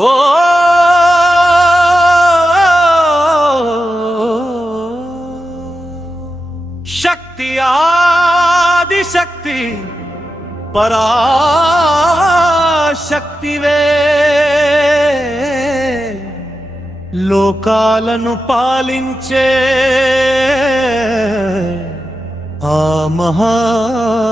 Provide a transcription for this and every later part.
ఓ శక్తి ఆది శక్తి పరాశక్తివే. లోకాలను పాలించే ఆ మహాశక్తివే.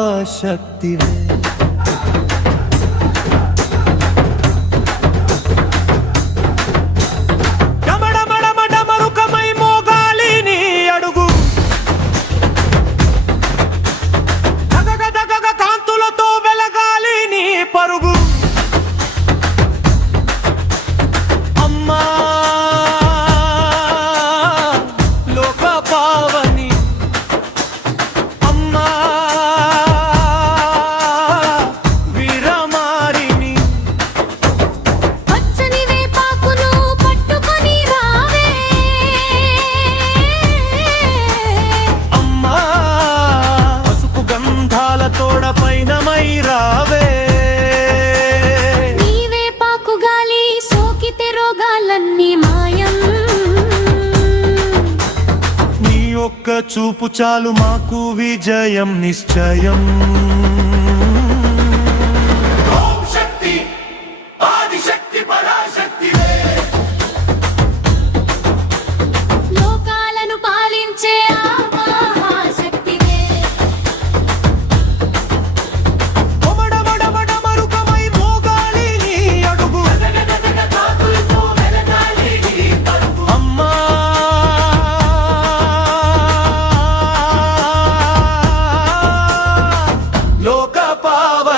ఒక్క చూపు చాలు మాకు విజయం నిశ్చయం.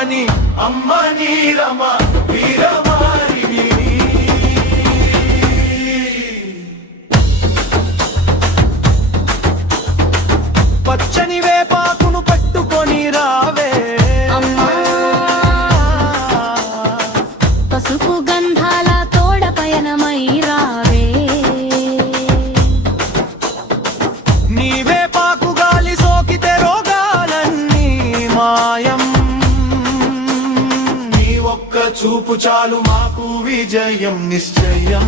அம்மா நீ அம்மா நீ ரமா. ఒక్క చూపు చాలు మాకు విజయం నిశ్చయం.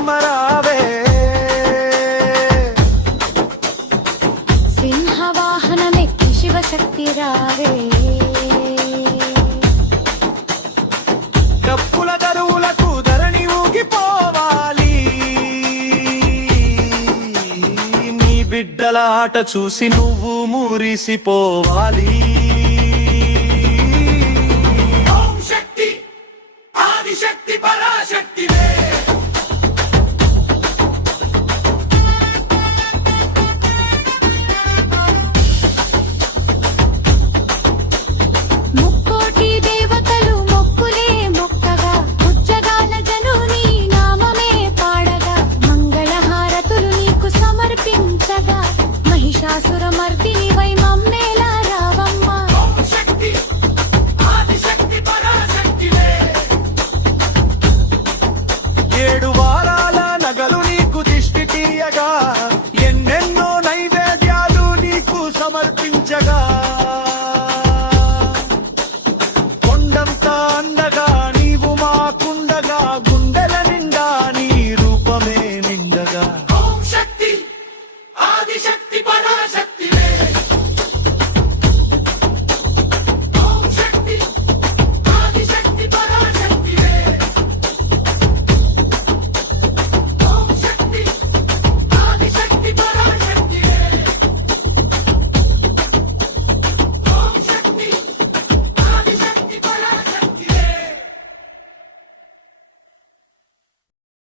రావే సింహవాహనమెక్కి శివశక్తి రావే. డప్పుల దరువులకు ధరణి ఊగిపోవాలి. నీ బిడ్డల ఆట చూసి నువ్వు మురిసిపోవాలి. ఓం శక్తి ఆదిశక్తి పరాశక్తివే మహిషాసురమర్దిని వై మమ్మేలా రావమ్మా. ఏడు వారాల నగలు నీకు దిష్టి తీయగా ఎన్నెన్నో నైవేద్యాలు నీకు సమర్పించగా.